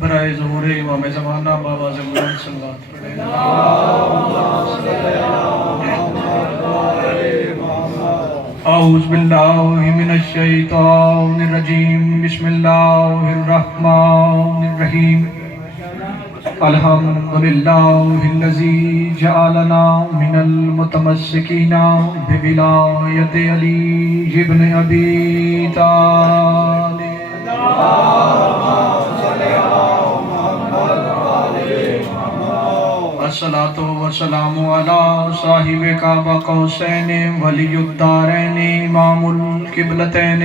برائے ظہور امام زمانہ بابا زبان صلوات پڑھیں۔ اعوذ باللہ من الشیطان الرجیم، بسم اللہ الرحمن الرحیم۔ الحمدللہ الذی جعلنا من المتمسکین بولایت علی ابن ابی طالب۔ الصلاۃ والسلام علی صاحب کعبہ قوسین ولی الدارین امام القبلتین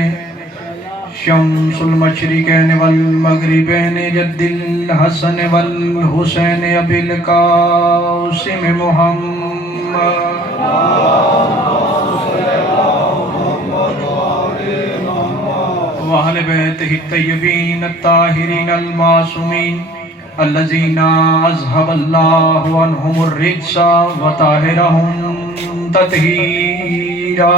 شمس المشرقین والمغربین جد الحسن والحسین ابی القاسم محمد وأہل بیتہ الطیبین الطاہرین المعصومین الذین اذھب اللہ عنہم الرجس وطہرہم تطہیرا۔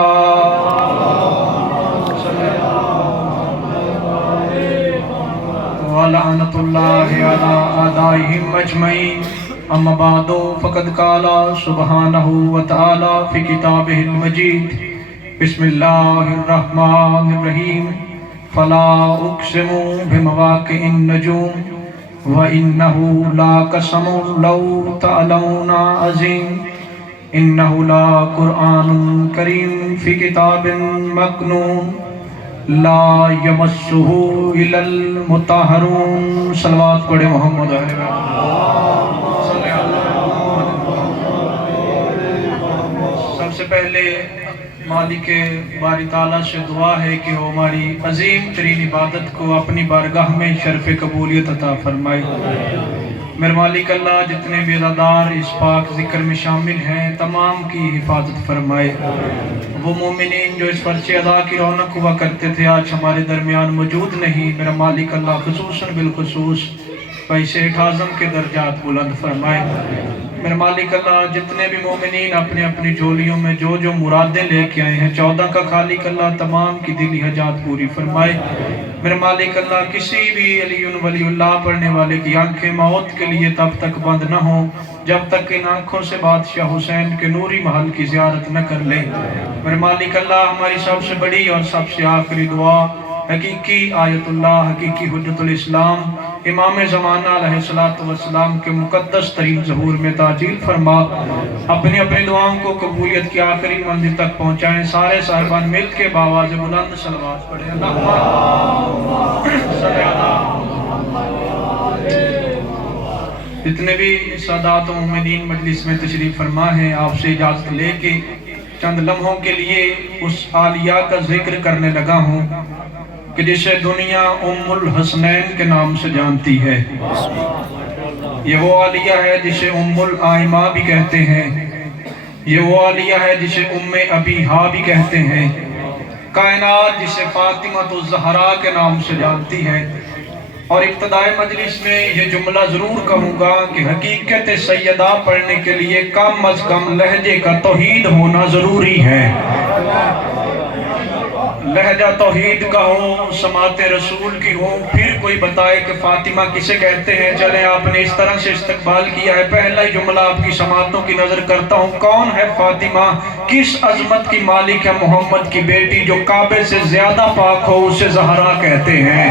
ولعنۃ اللہ علی اعدائہم اجمعین۔ اما بعد فقد قال سبحانہ وتعالی فی کتابہ المجید، بسم اللہ الرحمن الرحیم۔ فلا اقسم بمواقع النجوم وَإِنَّهُ لَقَسَمٌ لَوْ تَعْلَمُونَ عَظِيمٌ إِنَّهُ لَقُرْآنٌ كَرِيمٌ فِي كِتَابٍ مَّكْنُونٍ لَا يَمَسُّهُ إِلَّا الْمُطَهَّرُونَ۔ صلوات پڑھے محمد اہل بیت۔ سب سے پہلے مالک باری تعالیٰ سے دعا ہے کہ وہ ہماری عظیم ترین عبادت کو اپنی بارگاہ میں شرف قبولیت عطا فرمائے۔ میرے مالک اللہ جتنے بھی عزادار اس پاک ذکر میں شامل ہیں تمام کی حفاظت فرمائے۔ وہ مومنین جو اس پرچے ادا کی رونق ہوا کرتے تھے آج ہمارے درمیان موجود نہیں، میرا مالک اللہ خصوصاً بالخصوص شیخ اعظم کے درجات بلند فرمائے۔ میرے مالک اللہ جتنے بھی مومنین اپنے اپنی جھولیوں میں جو جو مرادیں لے کے آئے ہیں 14 کا خالق اللہ تمام کی دلی حاجات پوری فرمائے۔ میرے مالک اللہ کسی بھی علی ولی اللہ پڑھنے والے کی آنکھیں موت کے لیے تب تک بند نہ ہوں جب تک ان آنکھوں سے بادشاہ حسین کے نوری محل کی زیارت نہ کر لے۔ میرے مالک اللہ ہماری سب سے بڑی اور سب سے آخری دعا حقیقی آیت اللہ، حقیقی حجت الاسلام امام زمانہ علیہ السلام کے مقدس ترین ظہور میں تعجیل فرما۔ اپنی اپنی دعاؤں کو قبولیت کی آخری منزل تک پہنچائیں۔ سارے صاحبان مل کے بآواز بلند صلوات پڑھیں۔ اللہم صلی علی۔ جتنے بھی سادات و مومنین مجلس میں تشریف فرما ہیں آپ سے اجازت لے کے چند لمحوں کے لیے اس عالیہ کا ذکر کرنے لگا ہوں کہ جسے دنیا ام الحسنین کے نام سے جانتی ہے۔ یہ وہ عالیہ ہے جسے ام الائمہ بھی کہتے ہیں، یہ وہ عالیہ ہے جسے ام ابیہا بھی کہتے ہیں۔ کائنات جسے فاطمہ الزہرا کے نام سے جانتی ہے۔ اور ابتدائی مجلس میں یہ جملہ ضرور کہوں گا کہ حقیقت سیدہ پڑھنے کے لیے کم از کم لہجے کا توحید ہونا ضروری ہے۔ لہجہ توحید کا ہو، سماعت رسول کی ہو، پھر کوئی بتائے کہ فاطمہ کسے کہتے ہیں۔ چلیں آپ نے اس طرح سے استقبال کیا ہے، پہلا ہی جملہ آپ کی سماعتوں کی نظر کرتا ہوں۔ کون ہے فاطمہ؟ کس عظمت کی مالک ہے؟ محمد کی بیٹی جو کعبے سے زیادہ پاک ہو اسے زہرا کہتے ہیں،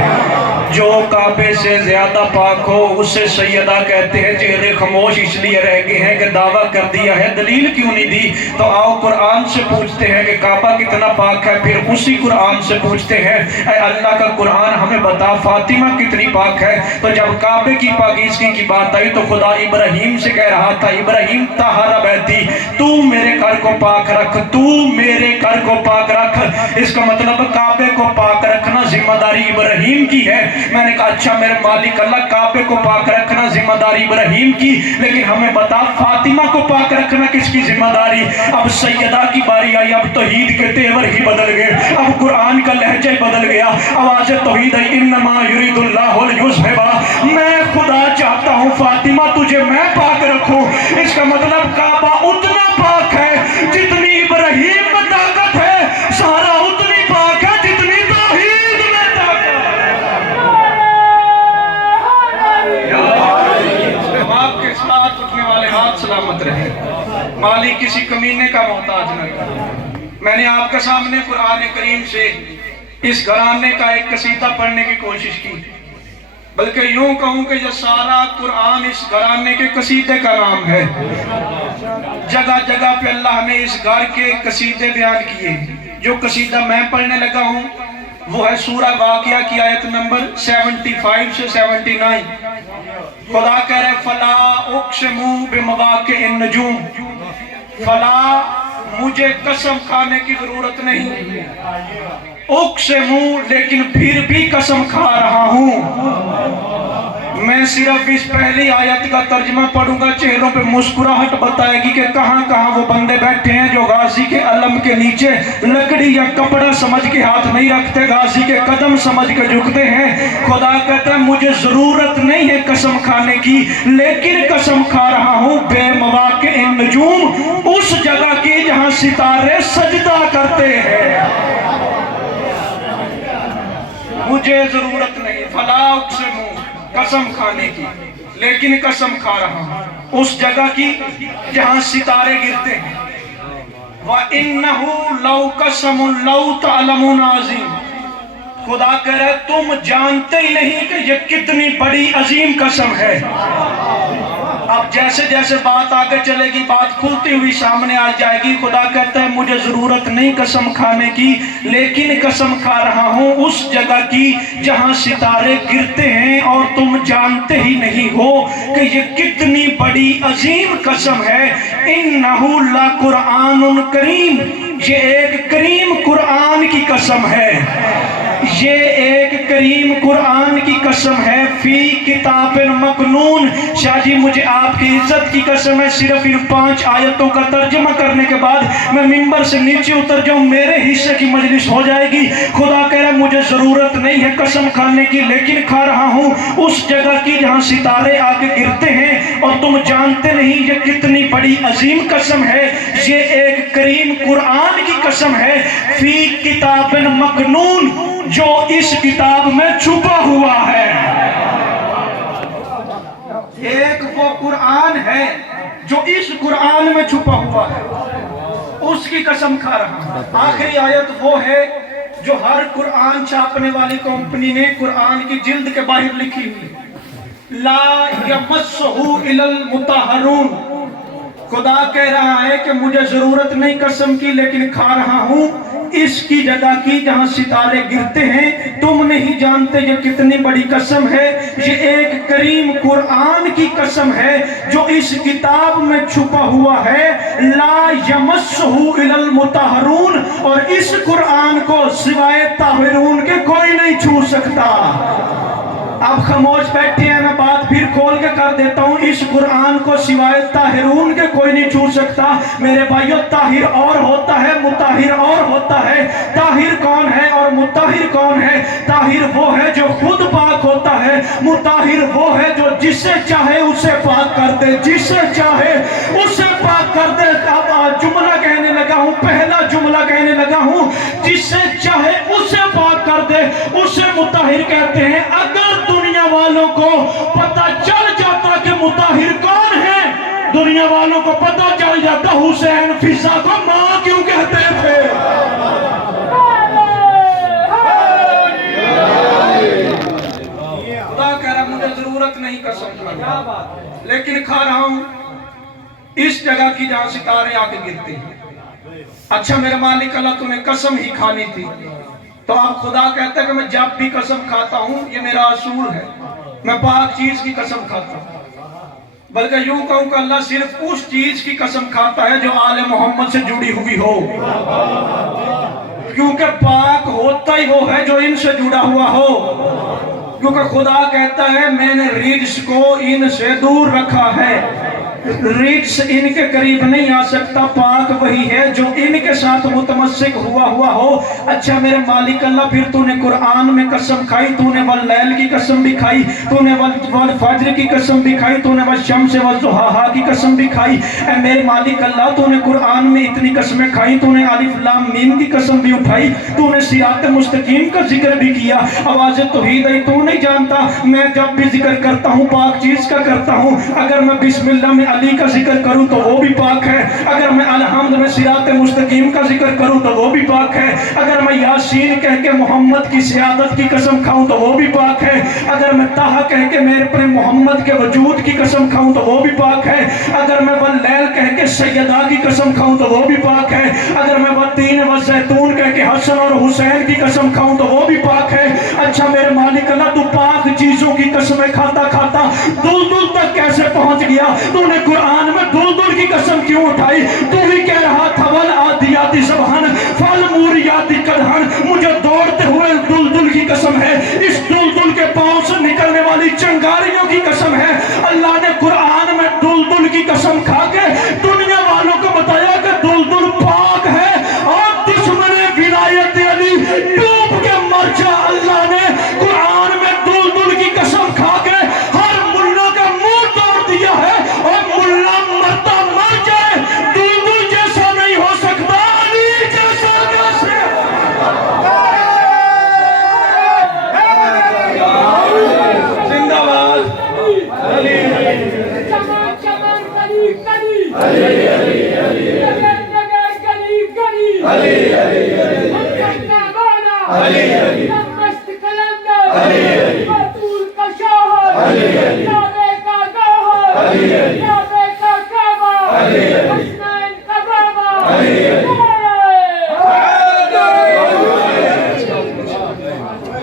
جو کعبے سے زیادہ پاک ہو اسے سیدہ کہتے ہیں۔ چہرے خاموش اس لیے رہ گئے ہیں کہ دعویٰ کر دیا ہے، دلیل کیوں نہیں دی؟ تو آؤ قرآن سے پوچھتے ہیں کہ کعبہ کتنا پاک ہے، پھر اسی قرآن سے پوچھتے ہیں اے اللہ کا قرآن ہمیں بتا فاطمہ کتنی پاک ہے۔ تو جب کعبے کی پاکیزگی کی بات آئی تو خدا ابراہیم سے کہہ رہا تھا ابراہیم طہر بیتی، تو میرے گھر کو پاک رکھ، تو میرے گھر کو پاک رکھ۔ اس کا مطلب کعبے کو پاک رکھنا ذمہ داری ابراہیم کی ہے۔ میں نے کہا اچھا میرے مالک اللہ کعبے کو پاک رکھنا ذمہ داری ابراہیم کی، لیکن ہمیں بتا فاطمہ کو پاک رکھنا کس کی ذمہ داری؟ اب سیدہ کی باری آئی، اب توحید کے تیور ہی بدل گئے، اب قرآن کا لہجہ بدل گیا، آواز توحید ہے انما یرید اللہ لیذھب، میں خدا چاہتا ہوں فاطمہ تجھے میں پاک رکھوں۔ اس کا مطلب کعبہ اتنا پاک ہے جتنی ابراہیم میں طاقت ہے، سارا اتنی پاک ہے جتنی توحید میں طاقت ہے۔ زمینے کا محتاج نہ کر۔ میں نے آپ کے سامنے قرآن کریم سے اس گھرانے کا ایک قصیدہ پڑھنے کی کوشش کی، بلکہ یوں کہوں کہ یہ سارا قرآن اس گھرانے کے قصیدے کا نام ہے۔ جگہ جگہ پہ اللہ نے اس گھر کے قصیدے بیان کیے۔ جو قصیدہ میں پڑھنے لگا ہوں وہ ہے سورہ واقعہ کی آیت نمبر 75 سے 79۔ خدا کہہ رہے فلا اقسم بمواقع النجوم، فلا مجھے قسم کھانے کی ضرورت نہیں، اقسم لیکن پھر بھی قسم کھا رہا ہوں۔ میں صرف اس پہلی آیت کا ترجمہ پڑھوں گا، چہروں پہ مسکراہٹ بتائے گی کہ کہاں کہاں وہ بندے بیٹھے ہیں جو غازی کے علم کے نیچے لکڑی یا کپڑا سمجھ کے ہاتھ نہیں رکھتے، غازی کے قدم سمجھ کے جھکتے ہیں۔ خدا کہتا ہے مجھے ضرورت نہیں ہے قسم کھانے کی، لیکن قسم کھا رہا ہوں بے مواقع النجوم، اس جگہ کی جہاں ستارے سجدہ کرتے ہیں۔ مجھے ضرورت نہیں، فلا اقسم قسم کھانے کی، لیکن قسم کھا رہا ہوں اس جگہ کی جہاں ستارے گرتے ہیں۔ وَإِنَّهُ لَوْ قَسَمٌ لَوْ تَعْلَمُونَ عَظِيمٌ، خدا کہہ رہے تم جانتے ہی نہیں کہ یہ کتنی بڑی عظیم قسم ہے۔ اب جیسے جیسے بات آگے چلے گی بات کھلتی ہوئی سامنے آ جائے گی۔ خدا کہتا ہے مجھے ضرورت نہیں قسم کھانے کی، لیکن قسم کھا رہا ہوں اس جگہ کی جہاں ستارے گرتے ہیں اور تم جانتے ہی نہیں ہو کہ یہ کتنی بڑی عظیم قسم ہے۔ انہو لقرآن کریم، یہ ایک کریم قرآن کی قسم ہے، یہ ایک کریم قرآن کی قسم ہے۔ فی کتاب مکنون، شاہ جی مجھے آپ کی عزت کی قسم ہے صرف ان 5 آیتوں کا ترجمہ کرنے کے بعد میں ممبر سے نیچے اتر جاؤں، میرے حصے کی مجلس ہو جائے گی۔ خدا کہہ رہا ہے مجھے ضرورت نہیں ہے قسم کھانے کی، لیکن کھا رہا ہوں اس جگہ کی جہاں ستارے آ کے گرتے ہیں اور تم جانتے نہیں یہ کتنی بڑی عظیم قسم ہے۔ یہ ایک کریم قرآن کی قسم ہے۔ فی کتاب مکنون، جو اس کتاب میں چھپا ہوا ہے۔ ایک وہ قرآن ہے جو اس قرآن میں چھپا ہوا ہے، اس کی قسم کھا رہا ہوں۔ آخری آیت وہ ہے جو ہر قرآن چھاپنے والی کمپنی نے قرآن کی جلد کے باہر لکھی ہوئی، لا یمسہ الا المطہرون۔ خدا کہہ رہا ہے کہ مجھے ضرورت نہیں قسم کی، لیکن کھا رہا ہوں اس کی جگہ کی جہاں ستارے گرتے ہیں۔ تم نہیں جانتے یہ کتنی بڑی قسم ہے۔ یہ ایک کریم قرآن کی قسم ہے جو اس کتاب میں چھپا ہوا ہے۔ لا یمسہ الا المطہرون، اور اس قرآن کو سوائے طاہرون کے کوئی نہیں چھو سکتا۔ اب خاموش بیٹھے ہیں، میں بات پھر کھول کے کر دیتا ہوں۔ اس قرآن کو سوائے طاہرون کے کوئی نہیں چھو سکتا۔ میرے بھائیو، طاہر اور ہوتا ہے، مطہر اور ہوتا ہے۔ طاہر کون ہے اور مطہر کون ہے؟ طاہر وہ ہے جو خود پاک ہوتا ہے، مطہر وہ ہے جو جسے چاہے اسے پاک کر دے، جسے چاہے اسے پاک کر دے۔ اب جملہ کہنے لگا ہوں، پہلا جملہ کہنے لگا ہوں، جسے چاہے اسے پاک کر دے اسے مطہر کہتے ہیں۔ اگر دنیا والوں کو پتہ چل جاتا کہ مطہر کون ہے، دنیا والوں کو پتہ چل جاتا حسین فضا کو ماں کیوں کہتے تھے۔ خدا کہہ رہا مجھے ضرورت نہیں قسم کھانے، لیکن کھا رہا ہوں اس جگہ کی جہاں ستارے آ کے گرتے ہیں۔ اچھا میرے مالک اللہ تمہیں قسم ہی کھانی تھی، تو آپ خدا کہتا ہے کہ میں جب بھی قسم کھاتا ہوں یہ میرا اصول ہے، میں پاک چیز کی قسم کھاتا ہوں۔ بلکہ یوں کہوں کہ اللہ صرف اس چیز کی قسم کھاتا ہے جو آل محمد سے جڑی ہوئی ہو، کیونکہ پاک ہوتا ہی وہ ہے جو ان سے جڑا ہوا ہو۔ کیونکہ خدا کہتا ہے میں نے رجس کو ان سے دور رکھا ہے، رجس ان کے قریب نہیں آ سکتا، پاک وہی ہے جو ان کے ساتھ متمسک ہوا ہو۔ اچھا میرے مالک اللہ، پھر تو نے قرآن میں قسم کھائی، تو نے واللیل کی قسم بھی کھائی، تو نے والفجر کی قسم بھی کھائی، تو نے والشمس والضحیٰ کی قسم بھی کھائی۔ اے میرے مالک اللہ، تو نے قرآن میں اتنی قسمیں کھائی، تو نے الف لام میم کی قسم بھی اٹھائی، تو نے صراط مستقیم کا ذکر بھی کیا، آواز توحید ہے۔ تو نہیں جانتا میں جب بھی ذکر کرتا ہوں پاک چیز کا کرتا ہوں۔ اگر میں بسم اللہ میں علی کا ذکر کروں تو وہ بھی پاک ہے، اگر میں الحمد میں صراط مستقیم کا ذکر کروں تو وہ بھی پاک ہے، اگر میں یاسین کہہ کے محمد کی سیادت کی قسم کھاؤں تو وہ بھی پاک ہے، اگر میں طہ کہہ کے میرے پر محمد کے وجود کی قسم کھاؤں تو وہ بھی پاک ہے، اگر میں واللیل کہہ کے سیدہ کی قسم کھاؤں تو وہ بھی پاک ہے، اگر میں والتین والزیتون کہہ کے حسن اور حسین کی قسم کھاؤں تو وہ بھی پاک ہے۔ اچھا میرے مالک اللہ، تو پاک چیزوں کی قسمیں کھاتا کھاتا دلدل تک کیسے پہنچ گیا؟ تو نے قرآن میں دلدل کی قسم کیوں اٹھائی؟ تو ہی کہہ رہا تھا والعادیات ضبحا فالموریات قدحا، مجھے دوڑتے ہوئے دلدل کی قسم ہے، اس دلدل کے پاؤں سے نکلنے والی چنگاریوں کی قسم ہے۔ اللہ نے قرآن میں دلدل کی قسم کھا کے دنیا والوں کو بتایا کہ دلدل پاک ہے، اور دشمن ولایت علی ڈوب کے مر جا۔ اللہ نے قرآن میں دلدل کی قسم کھا کے ہر ملا کا منہ توڑ دیا ہے، اور ملا مرتا مر جائے دلدل جیسا نہیں ہو سکتا، علی جیسا کیسے؟ زندہ باد علی، چمن چمن گلی گلی، علی علی علی نگر نگر گلی گلی، علی علی ہم والا، علی علی مست کلندر، علی بطول کا شوہر، علی کعبے کا گوہر، علی کعبے کا کعبہ، علی حسنین کا بابا، علی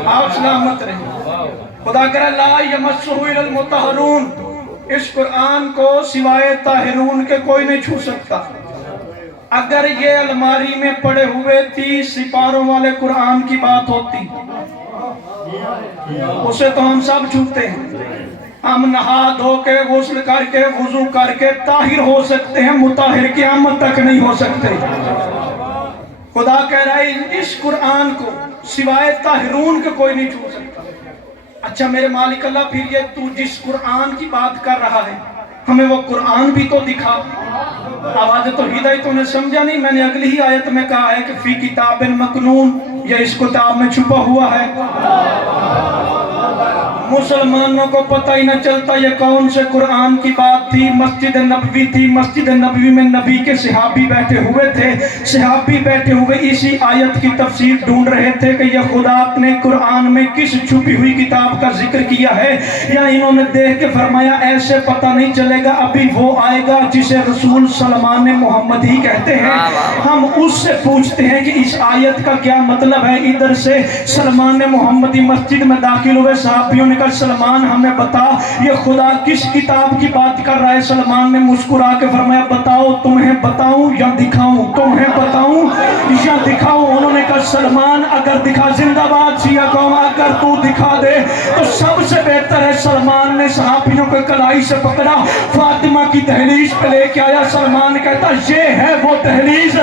آپ سلامت رہیں۔ خدا کرے لا یمسہ الا المطہرون، اس قرآن کو سوائے طاہرون کے کوئی نہیں چھو سکتا۔ اگر یہ الماری میں پڑے ہوئے 30 سپاروں والے قرآن کی بات ہوتی اسے تو ہم سب چھوتے ہیں، ہم نہا دھو کے غسل کر کے وضو کر کے طاہر ہو سکتے ہیں، مطہر قیامت تک نہیں ہو سکتے۔ خدا کہہ رہا ہے اس قرآن کو سوائے طاہرون کے کوئی نہیں چھو سکتا۔ اچھا میرے مالک اللہ، پھر یہ تو جس قرآن کی بات کر رہا ہے ہمیں وہ قرآن بھی تو دکھا۔ آواز توحید ہے، تو نے سمجھا نہیں؟ میں نے اگلی ہی آیت میں کہا ہے کہ فی کتاب مکنون، یہ اس کتاب میں چھپا ہوا ہے، مسلمانوں کو پتہ ہی نہ چلتا یہ کون سے قرآن کی بات تھی۔ مسجد نبوی تھی، مسجد نبوی میں نبی کے صحابی بیٹھے ہوئے تھے، صحابی بیٹھے ہوئے اسی آیت کی تفسیر ڈھونڈ رہے تھے کہ یہ خدا اپنے قرآن میں کس چھپی ہوئی کتاب کا ذکر کیا ہے، یا انہوں نے دیکھ کے فرمایا ایسے پتہ نہیں چلے گا، ابھی وہ آئے گا جسے رسول سلمان محمد ہی کہتے ہیں، ہم اس سے پوچھتے ہیں کہ اس آیت کا کیا مطلب ہے۔ ادھر سے سلمان محمدی مسجد میں داخل ہوئے، صحابیوں نے کہا سلمان ہمیں بتا یہ خدا کس کتاب کی بات کر رہا ہے؟ سلمان نے مسکرا کے فرمایا بتاؤ، تمہیں بتاؤں یا دکھاؤں؟ تمہیں بتاؤں یا دکھاؤں؟ انہوں نے کہا سلمان اگر دکھا، زندہ باد شیعہ قوم، اگر تو دکھا دے تو سب سے بہتر ہے۔ سلمان نے صحابیوں کو کلائی سے پکڑا، فاطمہ کی دہلیز پہ لے کے آیا۔ سلمان کہتا یہ ہے وہ دہلیز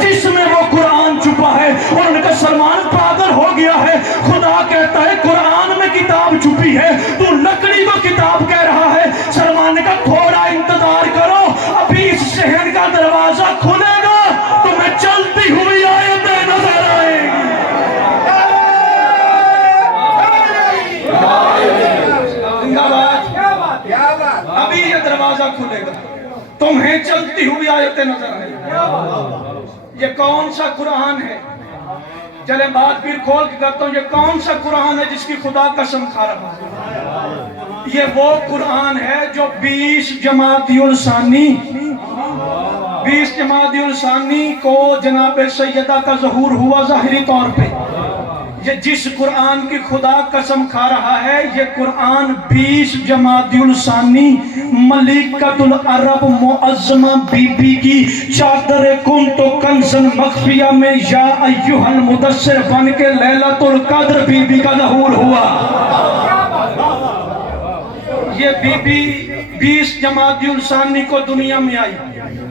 جس میں وہ قرآن چھپا ہے۔ انہوں نے کہا سلمان پاگل ہو گیا ہے، خدا کہتا ہے قرآن میں کتاب چھپی ہے، تو لکڑی کو کتاب کہہ رہا ہے۔ سلمان نے کہا تھوڑا انتظار کرو، ابھی اس شہر کا دروازہ کھلے گا تمہیں چلتی ہوئی آیتیں نظر آئیں گی۔ ابھی یہ دروازہ کھلے گا تمہیں چلتی ہوئی آیتیں نظر آئیں گی۔ یہ کون سا قرآن ہے؟ چلے بات پھر کھول کے کرتا ہوں، یہ کون سا قرآن ہے جس کی خدا قسم کھا رہا ہے؟ یہ وہ قرآن ہے جو 20 جمادی الثانی کو جناب سیدہ کا ظہور ہوا ظاہری طور پہ۔ یہ جس قرآن کی خدا قسم کھا رہا ہے، یہ قرآن 20 جمادی الثانی ملکۃ العرب معظمہ بی بی کی چادر کنت کنزن مخفیہ میں یا ایھا المدثر بن کے لیلۃ القدر بی بی کا ظہور ہوا۔ یہ بی بی 20 جمادی الثانی کو دنیا میں آئی،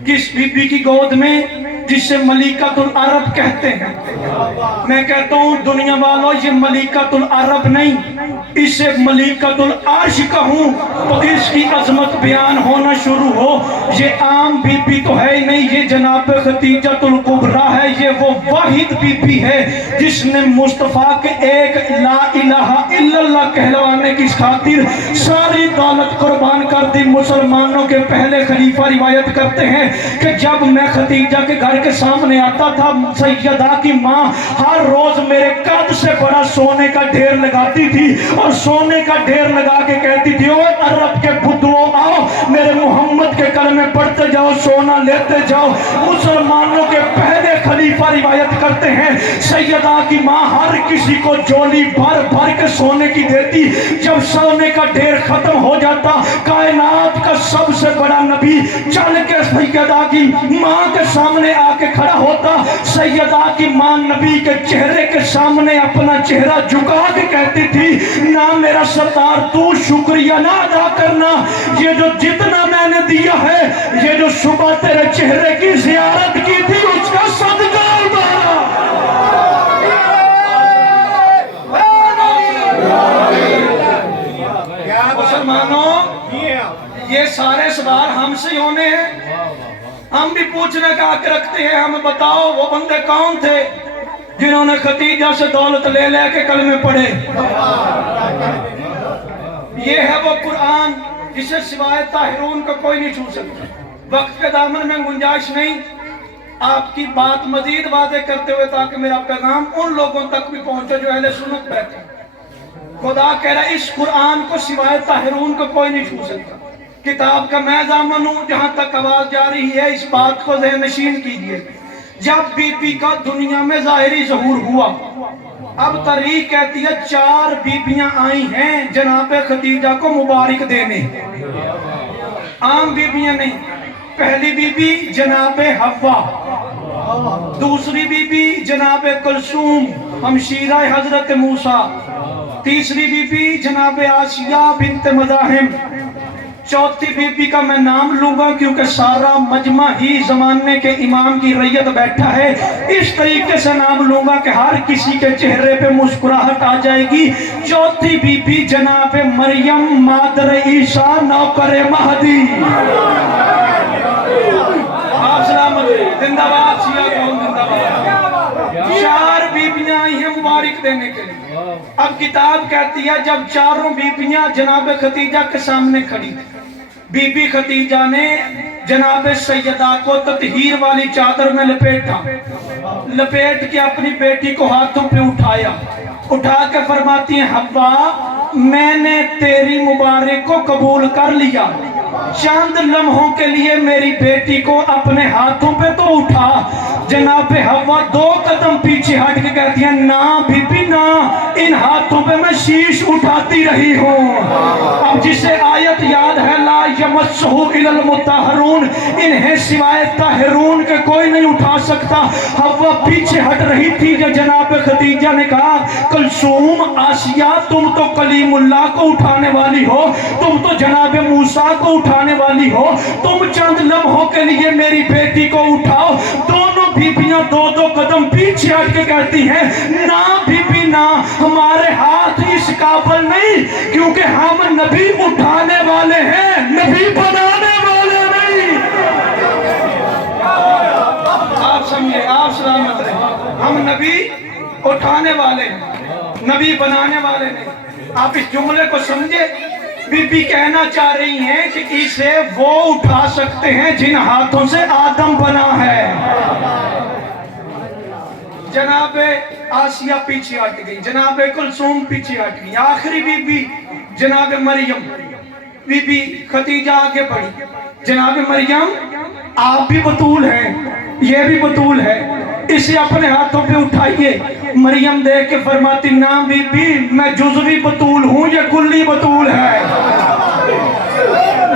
کس بی بی کی گود میں؟ جسے ملیکۃ العرب کہتے ہیں. میں کہتا ہوں دنیا والوں یہ ملیکۃ العرب نہیں، اسے ملیکۃ العرش کہوں تو اس کی عظمت بیان ہونا شروع ہو. یہ عام بی بی تو ہے ہی نہیں، یہ جناب خدیجۃ الکبریٰ ہے. یہ وہ واحد بی بی ہے جس نے مصطفیٰ کے ایک لا الہ الا اللہ کہلوانے کی خاطر ساری دولت قربان کر دی. مسلمانوں کے پہلے خلیفہ روایت کرتے ہیں کہ جب میں خدیجہ کے گھر کے سامنے آتا تھا، سیدہ کی ماں ہر روز میرے قد سے بڑا سونے کا ڈھیر لگاتی تھی اور سونے کا ڈھیر لگا کے کہتی تھی اوہ عرب کے بدھو آؤ، میرے محمد کے کلمے پڑھتے جاؤ، سونا لیتے جاؤ. مسلمانوں کے پہلے خلیفہ روایت کرتے ہیں سیدہ کی ماں ہر کسی کو جولی بھر بھر کے سونے کی دیتی. جب سونے کا ڈھیر ختم ہو جاتا، کائنات کا سب سے بڑا نبی چل کے سیدہ کی ماں کے سامنے آ کے کھڑا ہوتا. سیدہ کی ماں نبی کے چہرے کے سامنے اپنا چہرہ جھکا کے کہتی تھی نہ میرا سردار تو شکریہ نہ ادا کرنا، یہ جو جتنا میں نے دیا ہے، یہ جو صبح تیرے چہرے کی زیارت کی تھی اس کا صدقہ اتارا. مسلمانوں یہ سارے سوال ہم سے ہونے ہیں، ہم بھی پوچھنے کا حق رکھتے ہیں. ہمیں بتاؤ وہ بندے کون تھے جنہوں نے خدیجہ سے دولت لے لے کے کلمے پڑھے؟ یہ ہے وہ قرآن جسے سوائے طاہرون کا کوئی نہیں چھو سکتا. وقت کے دامن میں گنجائش نہیں آپ کی بات مزید واضح کرتے ہوئے تاکہ میرا پیغام ان لوگوں تک بھی پہنچے جو اہل سنت بیٹھے. خدا کہہ رہا ہے اس قرآن کو سوائے طاہرون کو کوئی نہیں چھو سکتا. کتاب کا میں ضامن ہوں، جہاں تک آواز جا رہی ہے اس بات کو ذہن نشین کیجئے. جب بی بی کا دنیا میں ظاہری ظہور ہوا، اب تاریخ کہتی ہے 4 بیبیاں آئی ہیں جناب خدیجہ کو مبارک دینے. عام بیبیاں نہیں. پہلی بی بی جناب حوا، دوسری بی بی جناب کلثوم ہمشیرہ حضرت موسیٰ، تیسری بی بی جناب آسیہ بنت مزاحم، چوتھی بی بی کا میں نام لوں گا کیونکہ سارا مجمع ہی زمانے کے امام کی ریت بیٹھا ہے، اس طریقے سے نام لوں گا کہ ہر کسی کے چہرے پہ مسکراہٹ آ جائے گی. چوتھی بی بی جناب مریم مادر عیسیٰ نوکر مہدی. آپ سلامت زندہ باد سیاہ قوم زندہ باد. 4 بیبیاں آئی ہیں مبارک دینے کے لیے. اب کتاب کہتی ہے جب 4 بیبیاں جناب خدیجہ کے سامنے کھڑی تھی، بی بی خدیجہ نے جناب سیدہ کو تطہیر والی چادر میں لپیٹا، لپیٹ کے اپنی بیٹی کو ہاتھوں پہ اٹھا کے فرماتی ہیں حوا میں نے تیری مبارک کو قبول کر لیا، چند لمحوں کے لیے میری بیٹی کو اپنے ہاتھوں پہ تو اٹھا. جناب حوا 2 قدم پیچھے ہٹ کے کہتی ہیں نا بی بی نا، ان ہاتھوں پہ میں شیش اٹھاتی رہی ہوں. اب جسے آیت یاد ہے لا یمسہ الا المطہرون، انہیں سوائے طاہرون کے کوئی نہیں اٹھا سکتا. حوا پیچھے ہٹ رہی تھی جو جناب خدیجہ نے کہا کلثوم آسیہ تم تو کلیم اللہ کو اٹھانے والی ہو، تم تو جناب موسیٰ کو اٹھانے والی ہو، تم چند لمحوں کے لیے میری بیٹی کو اٹھاؤ. دونوں بیبیاں 2 قدم پیچھے ہٹ کے کہتی ہیں نا بی بی نا، ہمارے ہاتھ اس قابل نہیں کیونکہ ہم نبی اٹھانے والے ہیں، نبی بنانے والے نہیں. آپ سمجھے، آپ سلامت رہے. ہم نبی اٹھانے والے ہیں، نبی بنانے والے نہیں. آپ اس جملے کو سمجھے. بی بی کہنا چاہ رہی ہیں کہ اسے وہ اٹھا سکتے ہیں جن ہاتھوں سے آدم بنا ہے. جناب آسیہ پیچھے ہٹ گئی، جناب کلثوم پیچھے ہٹ گئی. آخری بی بی جناب مریم، بی بی خدیجہ آگے بڑھی. جناب مریم آپ بھی بطول ہیں، یہ بھی بطول ہے، اسے اپنے ہاتھوں پہ اٹھائیے. مریم دیکھ کے فرماتی نا بی بی میں جزوی بطول ہوں، یہ کلی بطول ہے.